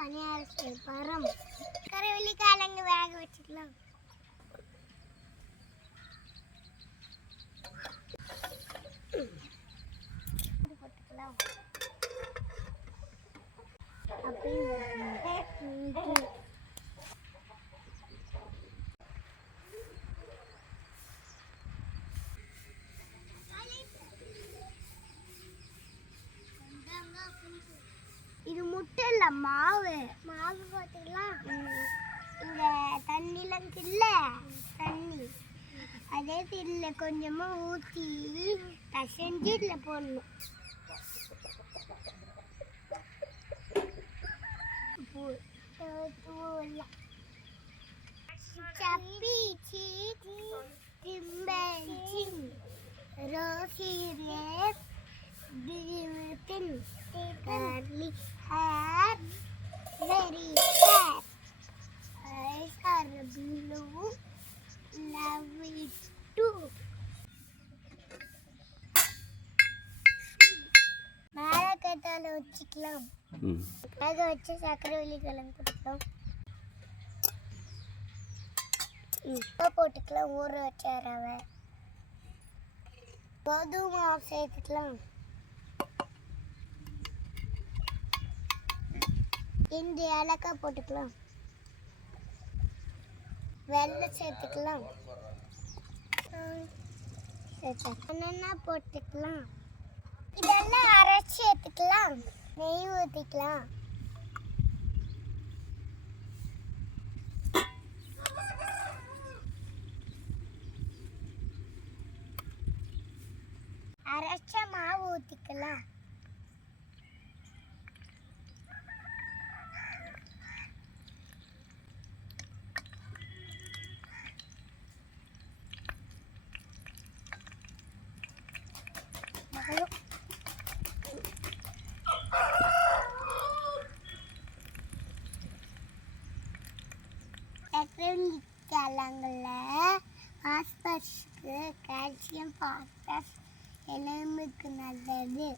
பணியாரம் செய்ய போகிறோம். கருவெள்ளி கிழங்கு வேக வச்சுக்கலாம். போட்டுக்கலாம். இது முட்டை இல்லை, மாவு மாவு போட்டுக்கலாம். இந்த தண்ணிலாம் இல்லை, தண்ணி அதே இதில் கொஞ்சமாக ஊற்றி பசைஞ்சு இதில் போடணும். சப்பி திம்பஞ்சிங் ரோசிரேஸ் Built-in curly hair, very fat. Eyes are blue, love it too. மேலக்கட்டால வச்சுக்கலாம். வேக வச்சு சக்கரவள்ளி கிழங்கு போட்டுக்கலாம். உப்பு போட்டுக்கலாம். ஊற வச்ச ரவை, கோதுமை மாவு சேர்த்துக்கலாம். இந்த ஏலக்காய் போட்டுக்கலாம். வெல்லம் சேர்த்துக்கலாம். என்னென்ன போட்டுக்கலாம். இதெல்லாம் அரைச்சி எடுத்துக்கலாம். நெய் ஊற்றிக்கலாம். அரைச்ச மாவு ஊற்றிக்கலாம். சக்கரவள்ளி கிழங்குல பாஸ்பரஸ்க்கு, கால்சியம், பாஸ்பரஸ் எலும்புக்கு நல்லது.